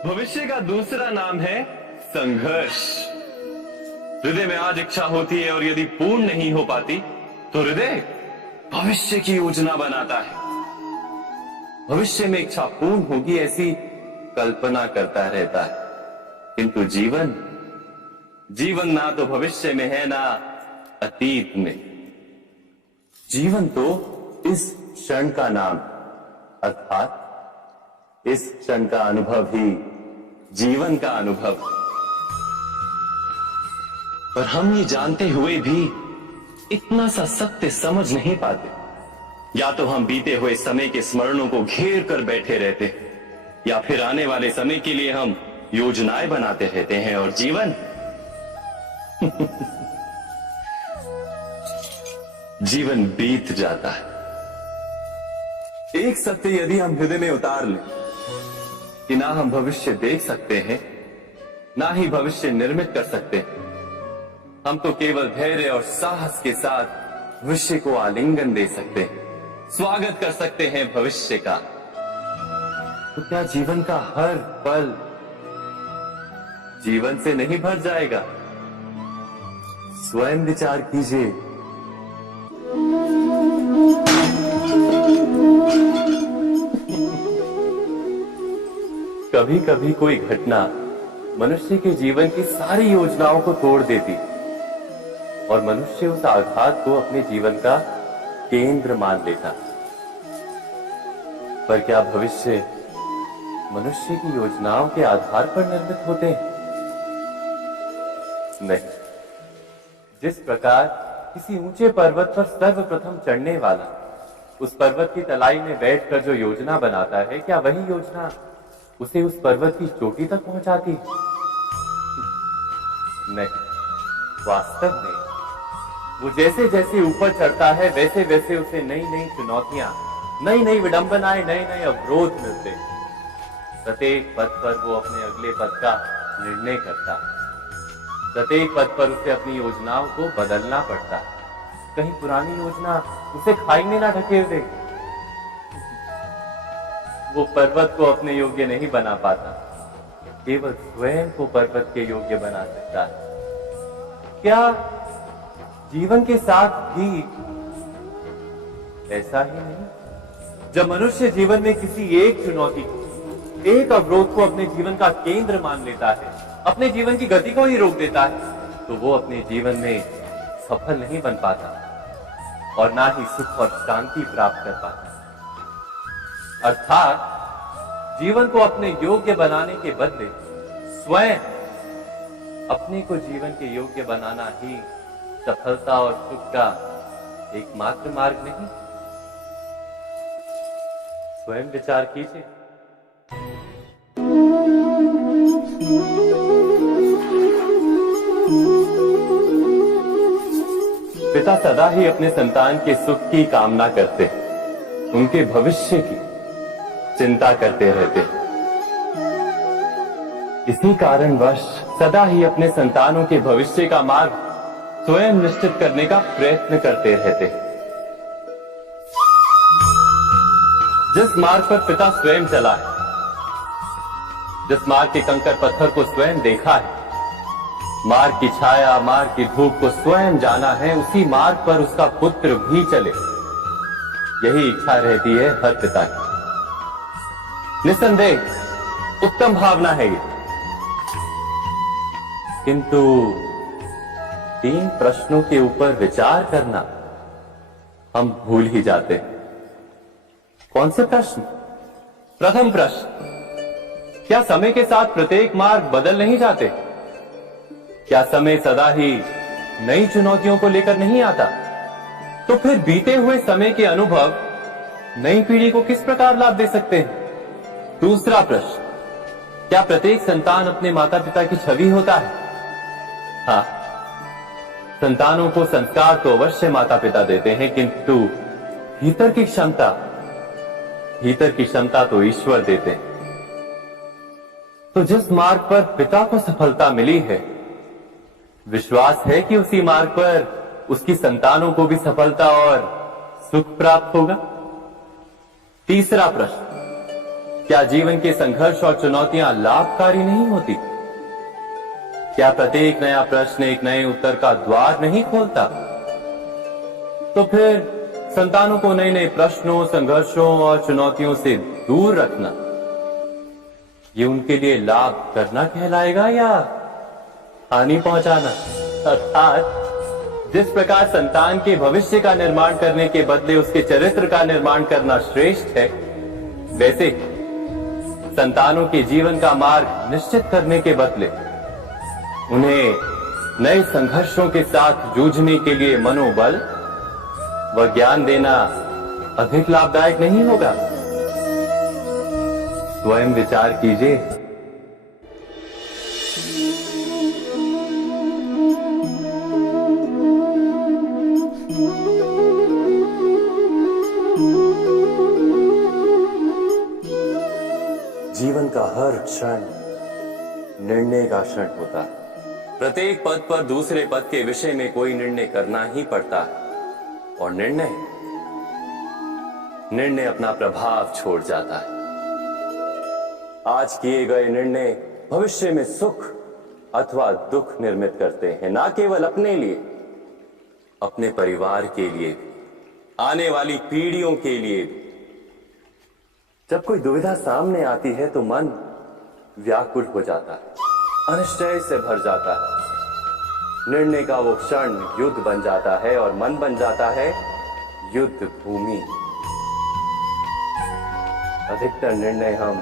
भविष्य का दूसरा नाम है संघर्ष। हृदय में आज इच्छा होती है और यदि पूर्ण नहीं हो पाती तो हृदय भविष्य की योजना बनाता है। भविष्य में इच्छा पूर्ण होगी ऐसी कल्पना करता रहता है, किंतु जीवन ना तो भविष्य में है ना अतीत में। जीवन तो इस क्षण का नाम, अर्थात इस क्षण का अनुभव ही जीवन का अनुभव। पर हम ये जानते हुए भी इतना सा सत्य समझ नहीं पाते। या तो हम बीते हुए समय के स्मरणों को घेर कर बैठे रहते, या फिर आने वाले समय के लिए हम योजनाएं बनाते रहते हैं और जीवन जीवन बीत जाता है। एक सत्य यदि हम हृदय में उतार लें कि ना हम भविष्य देख सकते हैं, ना ही भविष्य निर्मित कर सकते हैं, हम तो केवल धैर्य और साहस के साथ भविष्य को आलिंगन दे सकते हैं, स्वागत कर सकते हैं भविष्य का। तो क्या जीवन का हर पल जीवन से नहीं भर जाएगा? स्वयं विचार कीजिए। कभी कभी कोई घटना मनुष्य के जीवन की सारी योजनाओं को तोड़ देती और मनुष्य उस आघात को अपने जीवन का केंद्र मान लेता। पर क्या भविष्य मनुष्य की योजनाओं के आधार पर निर्मित होते हैं? नहीं। जिस प्रकार किसी ऊंचे पर्वत पर सर्वप्रथम चढ़ने वाला उस पर्वत की तलाई में बैठकर जो योजना बनाता है, क्या वही योजना उसे उस पर्वत की चोटी तक पहुंचाती है? नहीं। वास्तव में वो जैसे जैसे ऊपर चढ़ता है वैसे वैसे उसे नई नई चुनौतियां, नई नई विडंबनाएं, नए नए अवरोध मिलते हैं। प्रत्येक पद पर वो अपने अगले पद का निर्णय करता है। प्रत्येक पद पर उसे अपनी योजनाओं को बदलना पड़ता है। कहीं पुरानी योजना उसे खाई में ना ढकेल दे। वो पर्वत को अपने योग्य नहीं बना पाता, केवल स्वयं को पर्वत के योग्य बना सकता है। क्या जीवन के साथ भी ऐसा ही नहीं? जब मनुष्य जीवन में किसी एक चुनौती, एक अवरोध को अपने जीवन का केंद्र मान लेता है, अपने जीवन की गति को ही रोक देता है, तो वो अपने जीवन में सफल नहीं बन पाता और ना ही सुख और शांति प्राप्त कर पाता। अर्थात जीवन को अपने योग्य बनाने के बदले स्वयं अपने को जीवन के योग्य बनाना ही सफलता और सुख का एकमात्र मार्ग नहीं। स्वयं विचार कीजिए। पिता सदा ही अपने संतान के सुख की कामना करते, उनके भविष्य की चिंता करते रहते। इसी कारणवश सदा ही अपने संतानों के भविष्य का मार्ग स्वयं निश्चित करने का प्रयत्न करते रहते। जिस मार्ग पर पिता स्वयं चला है, जिस मार्ग के कंकर पत्थर को स्वयं देखा है, मार्ग की छाया, मार्ग की धूप को स्वयं जाना है, उसी मार्ग पर उसका पुत्र भी चले, यही इच्छा रहती है हर पिता की। निस्संदेह उत्तम भावना है ये, किंतु 3 प्रश्नों के ऊपर विचार करना हम भूल ही जाते हैं। कौन से प्रश्न? प्रथम प्रश्न, क्या समय के साथ प्रत्येक मार्ग बदल नहीं जाते? क्या समय सदा ही नई चुनौतियों को लेकर नहीं आता? तो फिर बीते हुए समय के अनुभव नई पीढ़ी को किस प्रकार लाभ दे सकते हैं? दूसरा प्रश्न, क्या प्रत्येक संतान अपने माता पिता की छवि होता है? हाँ, संतानों को संस्कार तो अवश्य माता पिता देते हैं, किंतु भीतर की क्षमता तो ईश्वर देते हैं। तो जिस मार्ग पर पिता को सफलता मिली है, विश्वास है कि उसी मार्ग पर उसकी संतानों को भी सफलता और सुख प्राप्त होगा। तीसरा प्रश्न, क्या जीवन के संघर्ष और चुनौतियां लाभकारी नहीं होती? क्या प्रत्येक नया प्रश्न एक नए उत्तर का द्वार नहीं खोलता? तो फिर संतानों को नए नए प्रश्नों, संघर्षों और चुनौतियों से दूर रखना, ये उनके लिए लाभ करना कहलाएगा या हानि पहुंचाना? अर्थात जिस प्रकार संतान के भविष्य का निर्माण करने के बदले उसके चरित्र का निर्माण करना श्रेष्ठ है, वैसे संतानों के जीवन का मार्ग निश्चित करने के बदले उन्हें नए संघर्षों के साथ जूझने के लिए मनोबल व ज्ञान देना अधिक लाभदायक नहीं होगा? स्वयं विचार कीजिए। जीवन का हर क्षण निर्णय का क्षण होता है। प्रत्येक पद पर दूसरे पद के विषय में कोई निर्णय करना ही पड़ता है और निर्णय अपना प्रभाव छोड़ जाता है। आज किए गए निर्णय भविष्य में सुख अथवा दुख निर्मित करते हैं, ना केवल अपने लिए, अपने परिवार के लिए, आने वाली पीढ़ियों के लिए। जब कोई दुविधा सामने आती है तो मन व्याकुल हो जाता है, अनिश्चय से भर जाता है। निर्णय का वो क्षण युद्ध बन जाता है और मन बन जाता है युद्ध भूमि। अधिकतर निर्णय हम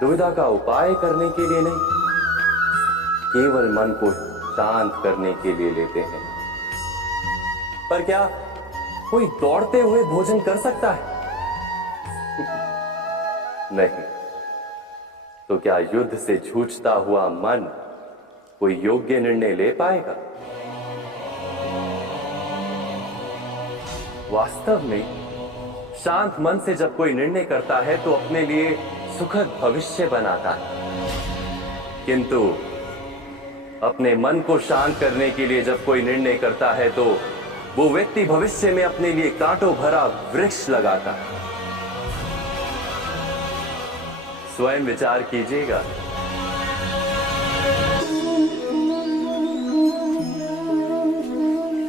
दुविधा का उपाय करने के लिए नहीं, केवल मन को शांत करने के लिए लेते हैं। पर क्या कोई दौड़ते हुए भोजन कर सकता है? नहीं। तो क्या युद्ध से जूझता हुआ मन कोई योग्य निर्णय ले पाएगा? वास्तव में शांत मन से जब कोई निर्णय करता है तो अपने लिए सुखद भविष्य बनाता है, किंतु अपने मन को शांत करने के लिए जब कोई निर्णय करता है तो वो व्यक्ति भविष्य में अपने लिए कांटों भरा वृक्ष लगाता है। स्वयं विचार कीजिएगा।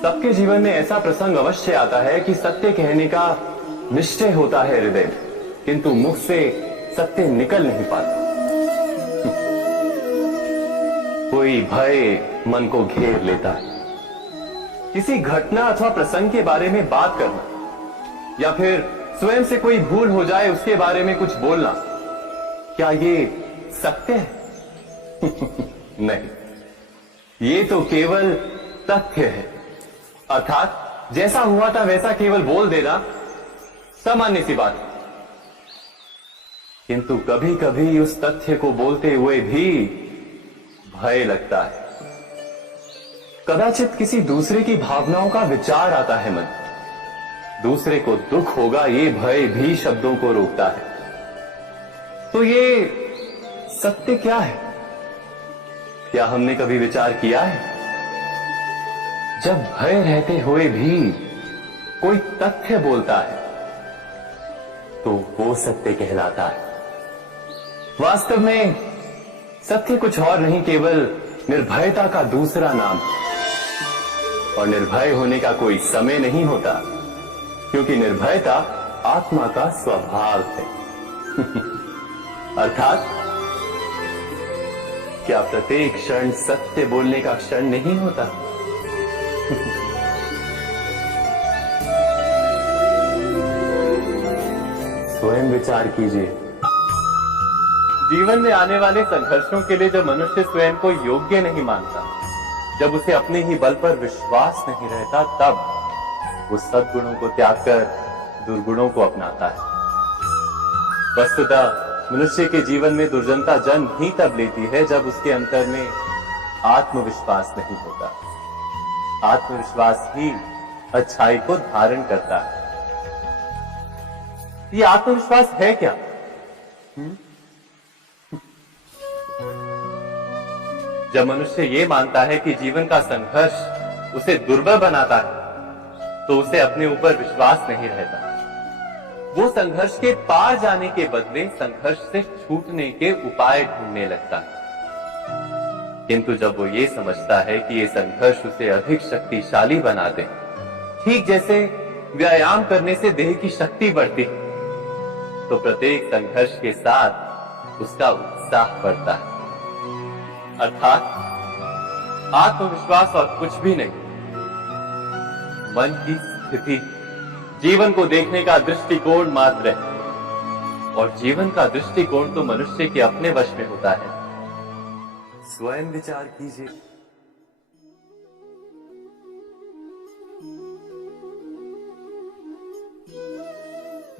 सबके जीवन में ऐसा प्रसंग अवश्य आता है कि सत्य कहने का निश्चय होता है हृदय में, किंतु मुख से सत्य निकल नहीं पाता। कोई भय मन को घेर लेता है। किसी घटना अथवा प्रसंग के बारे में बात करना या फिर स्वयं से कोई भूल हो जाए उसके बारे में कुछ बोलना, क्या ये सत्य है? नहीं, ये तो केवल तथ्य है। अर्थात जैसा हुआ था वैसा केवल बोल देना सामान्य सी बात है। किंतु कभी कभी उस तथ्य को बोलते हुए भी भय लगता है। कदाचित किसी दूसरे की भावनाओं का विचार आता है मन, दूसरे को दुख होगा ये भय भी शब्दों को रोकता है। तो ये सत्य क्या है? क्या हमने कभी विचार किया है? जब भय रहते हुए भी कोई तथ्य बोलता है तो वो सत्य कहलाता है। वास्तव में सत्य कुछ और नहीं, केवल निर्भयता का दूसरा नाम है। और निर्भय होने का कोई समय नहीं होता, क्योंकि निर्भयता आत्मा का स्वभाव है। अर्थात क्या प्रत्येक क्षण सत्य बोलने का क्षण नहीं होता? स्वयं विचार कीजिए। जीवन में आने वाले संघर्षों के लिए जब मनुष्य स्वयं को योग्य नहीं मानता, जब उसे अपने ही बल पर विश्वास नहीं रहता, तब वो सद्गुणों को त्याग कर दुर्गुणों को अपनाता है। वस्तुतः मनुष्य के जीवन में दुर्जनता जन्म ही तब लेती है जब उसके अंतर में आत्मविश्वास नहीं होता। आत्मविश्वास ही अच्छाई को धारण करता है। ये आत्मविश्वास है क्या? जब मनुष्य ये मानता है कि जीवन का संघर्ष उसे दुर्बल बनाता है, तो उसे अपने ऊपर विश्वास नहीं रहता। वो संघर्ष के पार जाने के बदले संघर्ष से छूटने के उपाय ढूंढने लगता है। किंतु जब वो ये समझता है कि ये संघर्ष उसे अधिक शक्तिशाली बना दे, ठीक जैसे व्यायाम करने से देह की शक्ति बढ़ती, तो प्रत्येक संघर्ष के साथ उसका उत्साह बढ़ता है। अर्थात आत्मविश्वास और कुछ भी नहीं, मन की स्थिति जीवन को देखने का दृष्टिकोण मात्र है, और जीवन का दृष्टिकोण तो मनुष्य के अपने वश में होता है। स्वयं विचार कीजिए।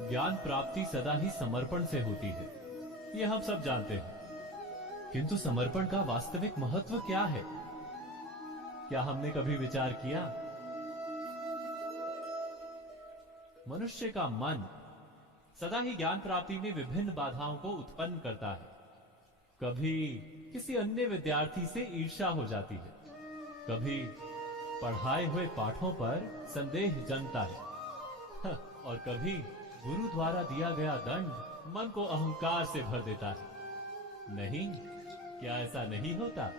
ज्ञान प्राप्ति सदा ही समर्पण से होती है, ये हम सब जानते हैं। किंतु समर्पण का वास्तविक महत्व क्या है? क्या हमने कभी विचार किया? मनुष्य का मन सदा ही ज्ञान प्राप्ति में विभिन्न बाधाओं को उत्पन्न करता है। कभी किसी अन्य विद्यार्थी से ईर्ष्या हो जाती है, कभी पढ़ाए हुए पाठों पर संदेह जमता है, और कभी गुरु द्वारा दिया गया दंड मन को अहंकार से भर देता है। नहीं, क्या ऐसा नहीं होता?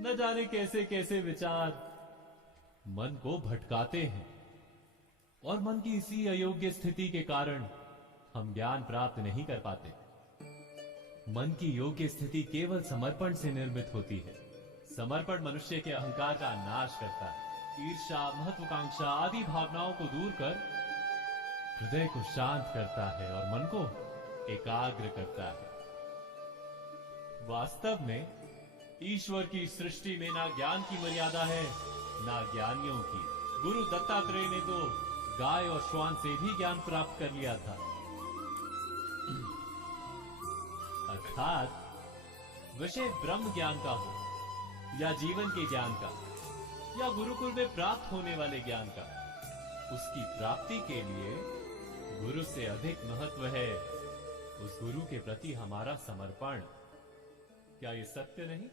न जाने कैसे कैसे विचार मन को भटकाते हैं, और मन की इसी अयोग्य स्थिति के कारण हम ज्ञान प्राप्त नहीं कर पाते। मन की योग्य स्थिति केवल समर्पण से निर्मित होती है। समर्पण मनुष्य के अहंकार का नाश करता है, ईर्ष्या, महत्वाकांक्षा आदि भावनाओं को दूर कर हृदय को शांत करता है और मन को एकाग्र करता है। वास्तव में ईश्वर की सृष्टि में ना ज्ञान की मर्यादा है, ना ज्ञानियों की। गुरु दत्तात्रेय ने तो गाय और श्वान से भी ज्ञान प्राप्त कर लिया था। अर्थात विषय ब्रह्म ज्ञान का हो, या जीवन के ज्ञान का, या गुरुकुल में प्राप्त होने वाले ज्ञान का, उसकी प्राप्ति के लिए गुरु से अधिक महत्व है उस गुरु के प्रति हमारा समर्पण। क्या ये सत्य नहीं?